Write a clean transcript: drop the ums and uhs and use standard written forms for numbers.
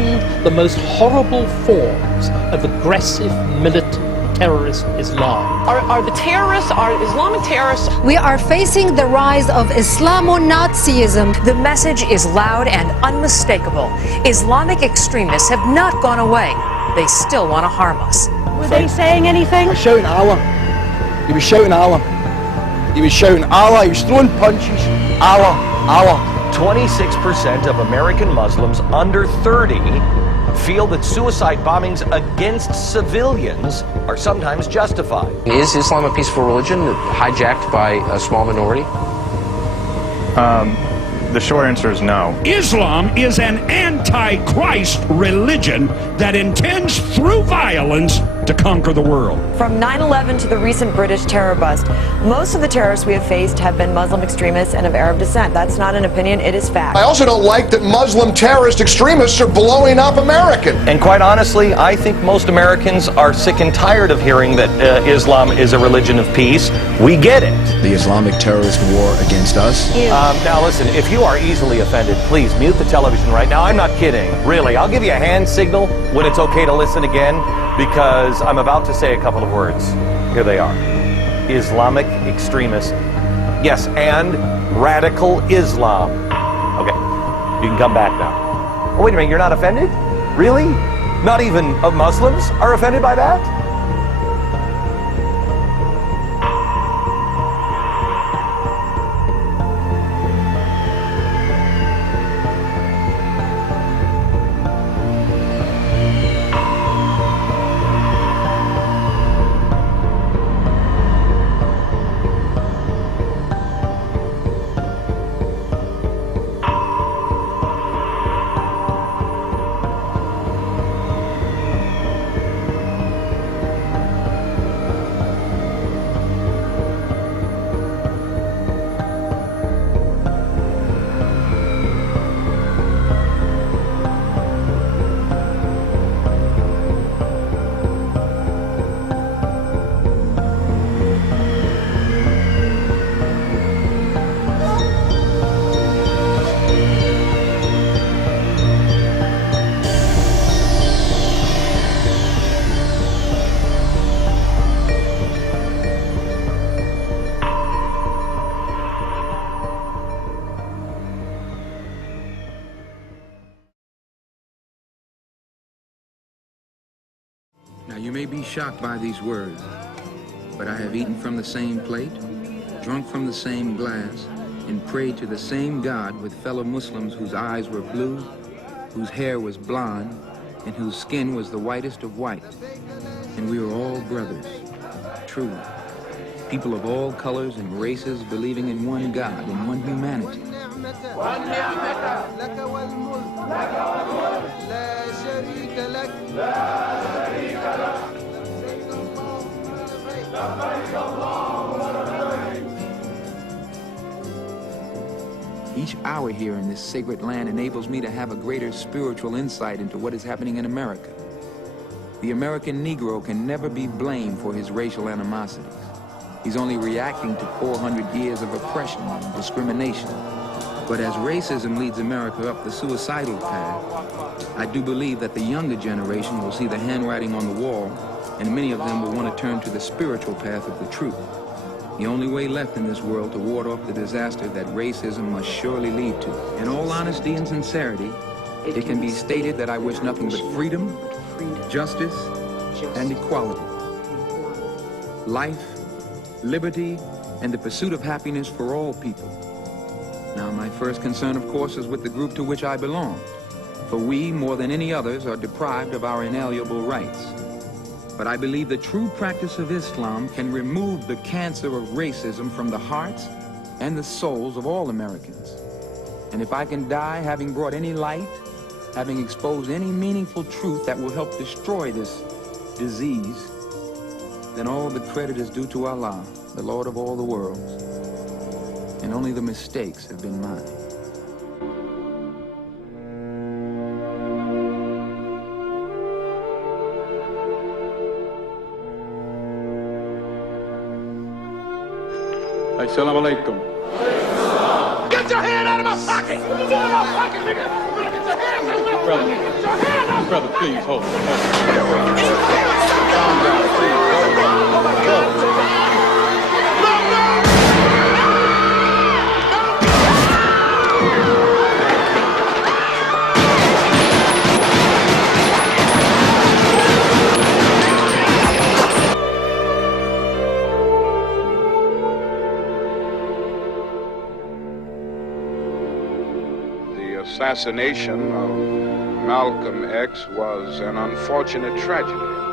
and the most horrible forms of aggressive militant terrorist Islam. Are the terrorists, are Islamic terrorists? We are facing the rise of Islamo-Nazism. The message is loud and unmistakable. Islamic extremists have not gone away. They still want to harm us. Were they saying anything? He was shouting Allah. He was shouting Allah. He was shouting Allah. He was throwing punches. Allah, Allah. 26% of American Muslims under 30 feel that suicide bombings against civilians are sometimes justified. Is Islam a peaceful religion hijacked by a small minority? The short answer is no. Islam is an anti-Christ religion that intends through violence to conquer the world. From 9/11 to the recent British terror bust, most of the terrorists we have faced have been Muslim extremists and of Arab descent. That's not an opinion, it is fact. I also don't like that Muslim terrorist extremists are blowing up American. And quite honestly, I think most Americans are sick and tired of hearing that Islam is a religion of peace. We get it. The Islamic terrorist war against us? Now listen, if you are easily offended, please mute the television right now. I'm not kidding. Really, I'll give you a hand signal when it's okay to listen again, because I'm about to say a couple of words. Here they are. Islamic extremist. Yes, and radical Islam. Okay, you can come back now. Oh, wait a minute, you're not offended? Really? Not even Muslims are offended by that? Now you may be shocked by these words, but I have eaten from the same plate, drunk from the same glass, and prayed to the same God with fellow Muslims whose eyes were blue, whose hair was blonde, and whose skin was the whitest of white. And we are all brothers, truly. People of all colors and races believing in one God and one humanity. Each hour here in this sacred land enables me to have a greater spiritual insight into what is happening in America. The American Negro can never be blamed for his racial animosities. He's only reacting to 400 years of oppression and discrimination. But as racism leads America up the suicidal path, I do believe that the younger generation will see the handwriting on the wall, and many of them will want to turn to the spiritual path of the truth. The only way left in this world to ward off the disaster that racism must surely lead to. In all honesty and sincerity, it can be stated that I wish nothing but freedom, justice, and equality. Life, liberty, and the pursuit of happiness for all people. Now, my first concern, of course, is with the group to which I belong, for we, more than any others, are deprived of our inalienable rights. But I believe the true practice of Islam can remove the cancer of racism from the hearts and the souls of all Americans. And if I can die having brought any light, having exposed any meaningful truth that will help destroy this disease, then all the credit is due to Allah, the Lord of all the worlds, and only the mistakes have been mine. Assalamu alaikum. Get your hand out of my pocket! Get your hand out of my pocket, nigga! Get your hand out of my Brother, pocket! Get your hand out! brother, please hold. The assassination of Malcolm X was an unfortunate tragedy.